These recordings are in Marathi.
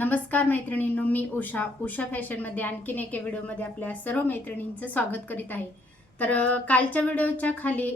नमस्कार मैत्रिणींनो, मी उषा फॅशनमध्ये आणखीन एका व्हिडिओमध्ये आपल्या सर्व मैत्रिणींचं स्वागत करीत आहे. तर कालच्या व्हिडिओच्या खाली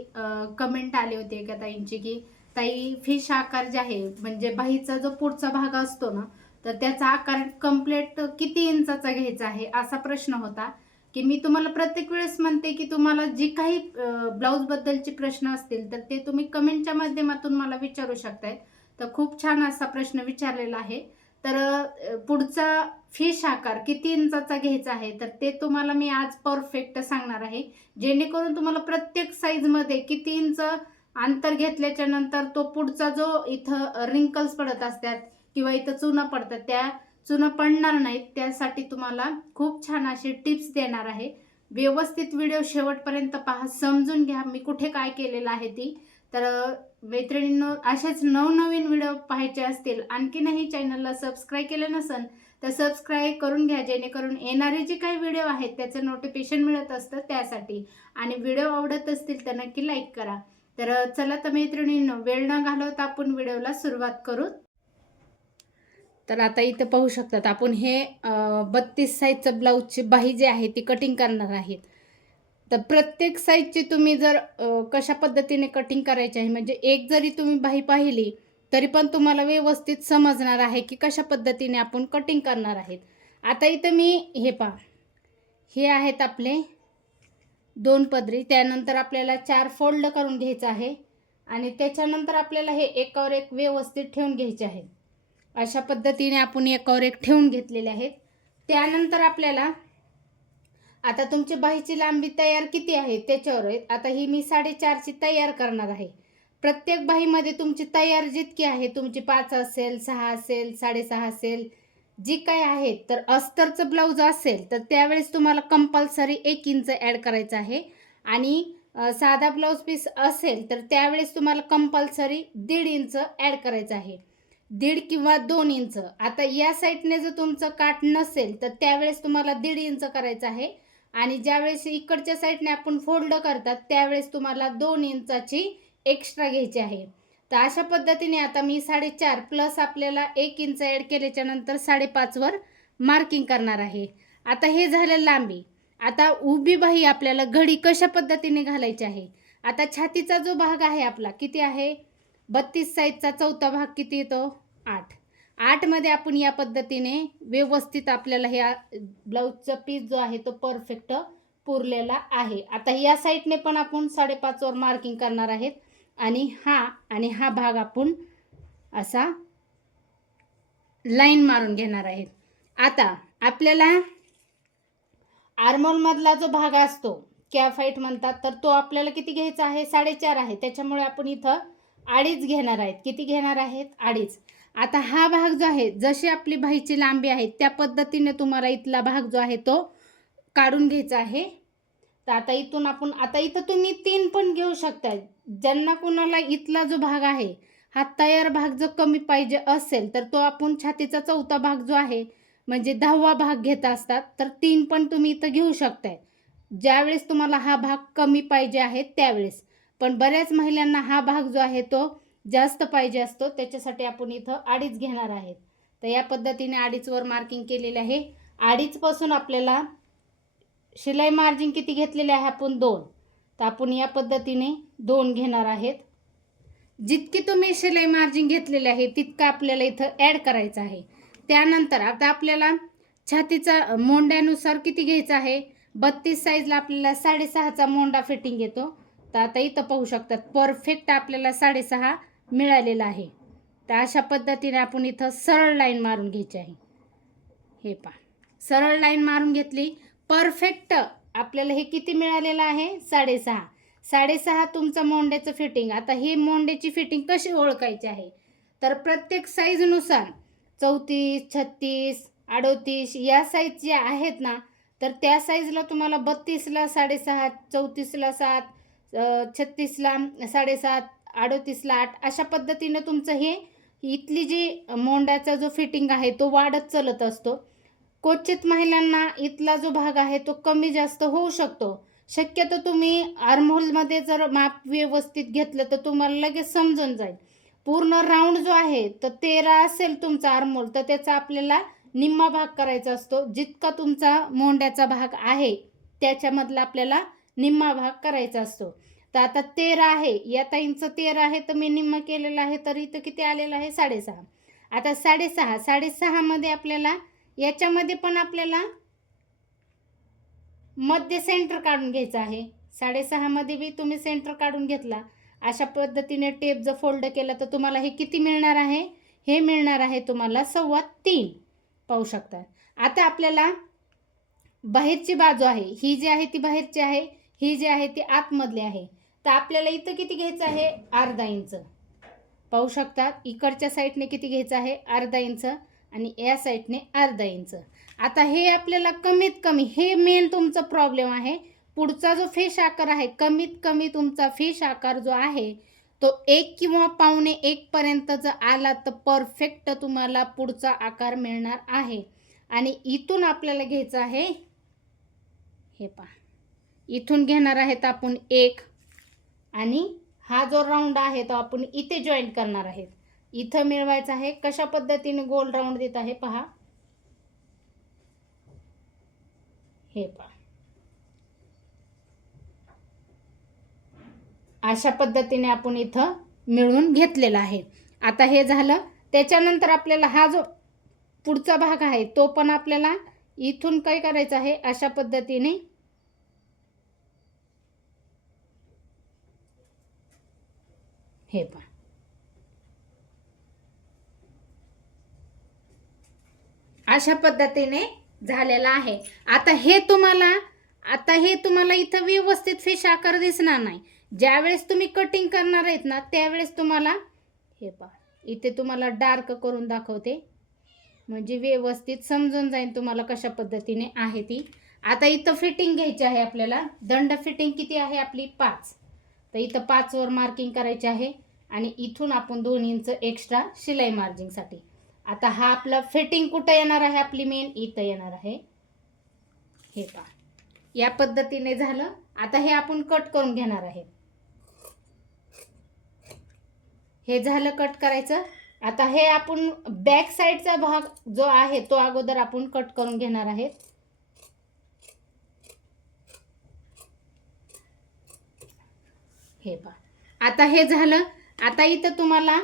कमेंट आले होते एका ताईंची की ताई, फिश आकार जे आहे म्हणजे बाहीचा जो पुढचा भाग असतो ना, तर त्याचा आकार कंप्लीट किती इंचाचा घ्यायचा आहे असा प्रश्न होता. की मी तुम्हाला प्रत्येक वेळेस म्हणते की तुम्हाला जी काही ब्लाऊज बद्दलचे प्रश्न असतील तर ते तुम्ही कमेंटच्या माध्यमातून मला विचारू शकताय. तर खूप छान असा प्रश्न विचारलेला आहे. तर पुढचा फिश आकार किती इंचाचा घ्यायचा आहे तर ते तुम्हाला मी आज परफेक्ट सांगणार आहे, जेणेकरून तुम्हाला प्रत्येक साईजमध्ये किती इंच अंतर घेतल्याच्या नंतर तो पुढचा जो इथं रिंकल्स पडत असतात किंवा इथं चुना पडतात त्या चुना पडणार नाहीत, त्यासाठी तुम्हाला खूप छान असे टिप्स देणार आहे. व्यवस्थित व्हिडिओ शेवटपर्यंत पहा, समजून घ्या मी कुठे काय केलेलं आहे ती. तर मैत्रिणींनो, असेच नवनवीन व्हिडिओ पाहायचे असतील, आणखीनही चॅनलला सबस्क्राईब केलं नसेल तर सबस्क्राईब करून घ्या, जेणेकरून येणारे जे काही व्हिडिओ आहेत त्याचं नोटिफिकेशन मिळत असतं त्यासाठी. आणि व्हिडिओ आवडत असतील तर नक्की लाईक करा. तर चला तर मैत्रिणींनो, वेळ न घालवता आपण व्हिडिओला सुरुवात करू. तर आता इथं पाहू शकतात आपण हे 32 साईजचं ब्लाऊजची बाही जी आहे ती कटिंग करणार आहेत. तर प्रत्येक साईजची तुम्ही जर कशा पद्धतीने कटिंग करायची आहे म्हणजे एक जरी तुम्ही बाही पाहिली तरी पण तुम्हाला व्यवस्थित समजणार आहे की कशा पद्धतीने आपण कटिंग करणार आहेत. आता इथं मी हे पहा, हे आहेत आपले 2 पदरी, त्यानंतर आपल्याला 4 फोल्ड करून घ्यायचं आहे आणि त्याच्यानंतर आपल्याला हे एकावर एक व्यवस्थित ठेवून घ्यायचे आहे. अशा पद्धतीने आपण एकावर एक ठेवून घेतलेले आहेत. त्यानंतर आपल्याला आता तुमची बाहीची लांबी तयार किती आहे त्याच्यावर आहे. आता ही मी 4.5ची तयार करणार आहे. प्रत्येक बाहीमध्ये तुमची तयार जितकी आहे, तुमची 5 असेल, 6 असेल, 6.5 असेल, जी काय आहे. तर अस्तरचं ब्लाऊज असेल तर त्यावेळेस तुम्हाला कंपल्सरी 1 इंच ॲड करायचं आहे आणि साधा ब्लाऊज पीस असेल तर त्यावेळेस तुम्हाला कंपल्सरी 1.5 इंच ॲड करायचं आहे. 1.5 किंवा 2 इंच. आता या साईडने जर तुमचं काठ नसेल तर त्यावेळेस तुम्हाला 1.5 इंच करायचं आहे आणि ज्यावेळेस इकडच्या साईडने आपण फोल्ड करतात त्यावेळेस तुम्हाला 2 इंचाची एक्स्ट्रा घ्यायची आहे. तर अशा पद्धतीने आता मी 4.5 प्लस आपल्याला 1 इंच ॲड केल्याच्या नंतर 5.5 वर मार्किंग करणार आहे. आता हे झालं लांबी. आता उभी बाही आपल्याला घडी कशा पद्धतीने घालायची आहे. आता छातीचा जो भाग आहे आपला किती आहे, 32 साईजचा चौथा भाग किती येतो, 8. 8 मध्ये आपण या पद्धतीने व्यवस्थित आपल्याला ह्या ब्लाऊजचा पीस जो आहे तो परफेक्ट पुरलेला आहे. आता या साईडने पण आपण 5.5 वर मार्किंग करणार आहेत आणि हा भाग आपण असा लाईन मारून घेणार आहेत. आता आपल्याला आर्मोल मधला जो भाग असतो कॅफाईट म्हणतात, तर तो आपल्याला किती घ्यायचा आहे, 4.5 आहे. त्याच्यामुळे आपण इथं 2.5 घेणार आहेत. किती घेणार आहेत, 2.5. आता हा भाग जो आहे, जशी आपली बाहीची लांबी आहे त्या पद्धतीने तुम्हाला इथला भाग जो आहे तो काढून घ्यायचा आहे. तर आता इथून आपण इथं तुम्ही 3 पण घेऊ शकता. ज्यांना कोणाला इथला जो भाग आहे हा तयार भाग जर कमी पाहिजे असेल तर तो आपण छातीचा चौथा भाग जो आहे म्हणजे 10वा भाग घेत असतात तर 3 पण तुम्ही इथं घेऊ शकताय ज्यावेळेस तुम्हाला हा भाग कमी पाहिजे आहे त्यावेळेस. पण बऱ्याच महिलांना हा भाग जो आहे तो जास्त पाहिजे असतो, त्याच्यासाठी आपण इथं 2.5 घेणार आहेत. तर या पद्धतीने 2.5 वर मार्किंग केलेले आहे. 2.5 पासून आपल्याला शिलाई मार्जिन किती घेतलेले आहे आपण, 2. तर आपण या पद्धतीने 2 घेणार आहेत. जितकी तुम्ही शिलाई मार्जिन घेतलेले आहे तितकं आपल्याला इथं ॲड करायचं आहे. त्यानंतर आता आपल्याला छातीचा मोंड्यानुसार किती घ्यायचा आहे, 32 साईजला आपल्याला 6.5चा मोंडा फिटिंग येतो. तर आता इथं पाहू शकतात परफेक्ट आपल्याला 6.5 मिळालेला आहे. तर अशा पद्धतीने आपण इथं सरळ लाईन मारून घ्यायची आहे. हे पहा, सरळ लाईन मारून घेतली परफेक्ट. आपल्याला हे किती मिळालेलं आहे, 6.5. 6.5 तुमचं मोंड्याचं फिटिंग. आता ही मोंड्याची फिटिंग कशी ओळखायची आहे, तर प्रत्येक साईजनुसार 34, 36, 38 या साईज ज्या आहेत ना, तर त्या साईजला तुम्हाला 32ला 6.5, 34ला 7, 36ला 7.5, 38ला 8 अशा पद्धतीने तुमचं हे इथली जी मोंड्याचा जो फिटिंग आहे तो वाढत चालत असतो. क्वचित महिलांना इथला जो भाग आहे तो कमी जास्त होऊ शकतो. शक्यतो तुम्ही आर्महोलमध्ये जर माप व्यवस्थित घेतलं तर तुम्हाला लगेच समजून जाईल. पूर्ण राऊंड जो आहे तर 13 असेल तुमचा आर्महोल तर त्याचा आपल्याला निम्मा भाग करायचा असतो. जितका तुमचा मोंड्याचा भाग आहे त्याच्यामधला आपल्याला निम्मा भाग करायचा असतो. तर आता 13 आहे, या ताईंचं 13 आहे तर मी निम्मा केलेला आहे, तर इथं किती आलेलं आहे 6.5. आता 6.5 मध्ये आपल्याला याच्यामध्ये पण आपल्याला मध्य सेंटर काढून घ्यायचं आहे. 6.5 मध्ये बी तुम्ही सेंटर काढून घेतला, अशा पद्धतीने टेप जर फोल्ड केला तर तुम्हाला हे किती मिळणार आहे, हे मिळणार आहे तुम्हाला 3.25. पाहू शकता. आता आपल्याला बाहेरची बाजू आहे, ही जी आहे ती बाहेरची आहे, ही जी आहे ती आतमधली आहे. तर आपल्याला इथं किती घ्यायचं आहे, अर्धा इंच. पाहू शकता इकडच्या साईडने किती घ्यायचं आहे, अर्धा इंच, आणि या साईडने अर्धा इंच. आता हे आपल्याला कमीत कमी, हे मेन तुमचा प्रॉब्लेम आहे. पुढचा जो फिश आकार आहे, कमीत कमी तुमचा फिश आकार जो आहे तो 1 किंवा 1.25 पर्यंत जर आला तर परफेक्ट तुम्हाला पुढचा आकार मिळणार आहे. आणि इथून आपल्याला घ्यायचं आहे, हे पहा, इथून घेणार आहेत आपण 1, आणि हा जो राऊंड आहे तो आपण इथे जॉईंट करणार आहेत. इथं मिळवायचा आहे. कशा पद्धतीने गोल राऊंड देत आहे पहा, हे पहा, अशा पद्धतीने आपण इथं मिळवून घेतलेला आहे. आता हे झालं. त्याच्यानंतर आपल्याला हा जो पुढचा भाग आहे तो पण आपल्याला इथून काय करायचं आहे, अशा पद्धतीने हे पहा, अशा पद्धतीने झालेला आहे. आता हे तुम्हाला इथं व्यवस्थित फिश आकार दिसणार नाही. ज्यावेळेस तुम्ही कटिंग करणार आहेत ना त्यावेळेस तुम्हाला, हे पहा, इथे तुम्हाला डार्क करून दाखवते म्हणजे व्यवस्थित समजून जाईल तुम्हाला कशा पद्धतीने आहे ती. आता इथं फिटिंग घ्यायची आहे आपल्याला. दंड फिटिंग किती आहे आपली, 5. तर इथं 5 वर मार्किंग करायची आहे, आणि इथून आपण 2 इंच एक्स्ट्रा शिलाई मार्जिंगसाठी. आता हा आपला फिटिंग कुठं येणार आहे, आपली मेन इथं येणार आहे. हे पहा, या पद्धतीने झालं. आता हे आपण कट करून घेणार आहे. हे झालं कट करायचं. आता हे आपण बॅक साईडचा भाग जो आहे तो अगोदर आपण कट करून घेणार आहेत. हे पहा, आता हे झालं. आता इथं तुम्हाला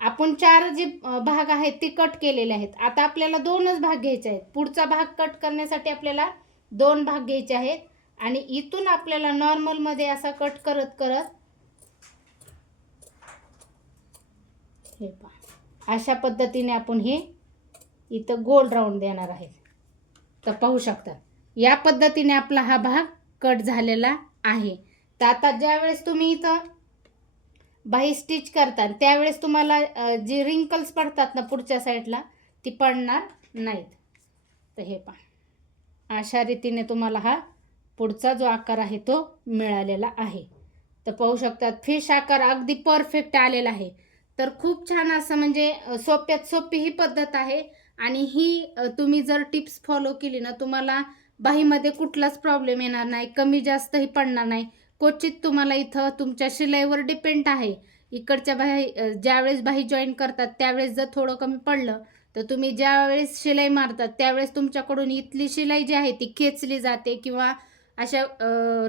आपण 4 जे भाग आहेत ते कट केलेले आहेत. आता आपल्याला 2च भाग घ्यायचे आहेत. पुढचा भाग कट करण्यासाठी आपल्याला 2 भाग घ्यायचे आहेत, आणि इथून आपल्याला नॉर्मल मध्ये असा कट करत करत, हे पहा, अशा पद्धतीने आपण हे इथं गोल राऊंड देणार आहे. तर पाहू शकता या पद्धतीने आपला हा भाग कट झालेला आहे. तर आता ज्यावेळेस तुम्ही इथं बाही स्टिच करता त्यावेळेस तुम्हाला जी रिंकल्स पडतात ना पुढच्या साईडला ती पडणार नाहीत. तर हे पहा, अशा रीतीने तुम्हाला हा पुढचा जो आकार आहे तो मिळालेला आहे. तर पाहू शकतात फिश आकार अगदी परफेक्ट आलेला आहे. तर खूप छान असं म्हणजे सोप्यात सोपी ही पद्धत आहे, आणि ही तुम्ही जर टिप्स फॉलो केली ना तुम्हाला बाहीमध्ये कुठलाच प्रॉब्लेम येणार नाही, कमी जास्तही पडणार नाही. क्वचित तुम्हाला इथं तुमच्या शिलाईवर डिपेंड आहे. इकडच्या बाही ज्यावेळेस बाही जॉईन करतात त्यावेळेस जर थोडं कमी पडलं तर तुम्ही ज्यावेळेस शिलाई मारतात त्यावेळेस तुमच्याकडून इथली शिलाई जी आहे ती खेचली जाते, किंवा अशा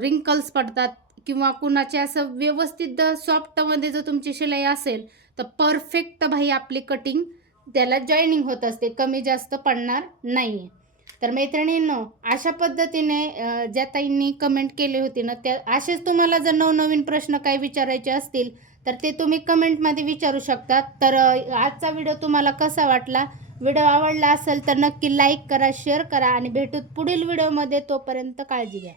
रिंकल्स पडतात, किंवा कुणाचे असं व्यवस्थित सॉफ्टमध्ये जर तुमची शिलाई असेल तर परफेक्ट बाही आपली कटिंग त्याला जॉईनिंग होत असते, कमी जास्त पडणार नाही. तर मैत्रिणींनो, अशा पद्धतीने ज्या ताईंनी कमेंट केली होती ना त्या असेच तुम्हाला जर नवनवीन प्रश्न काही विचारायचे असतील तर ते तुम्ही कमेंटमध्ये विचारू शकता. तर आजचा व्हिडिओ तुम्हाला कसा वाटला, व्हिडिओ आवडला असेल तर नक्की लाईक करा, शेअर करा, आणि भेटू पुढील व्हिडिओमध्ये. तोपर्यंत काळजी घ्या.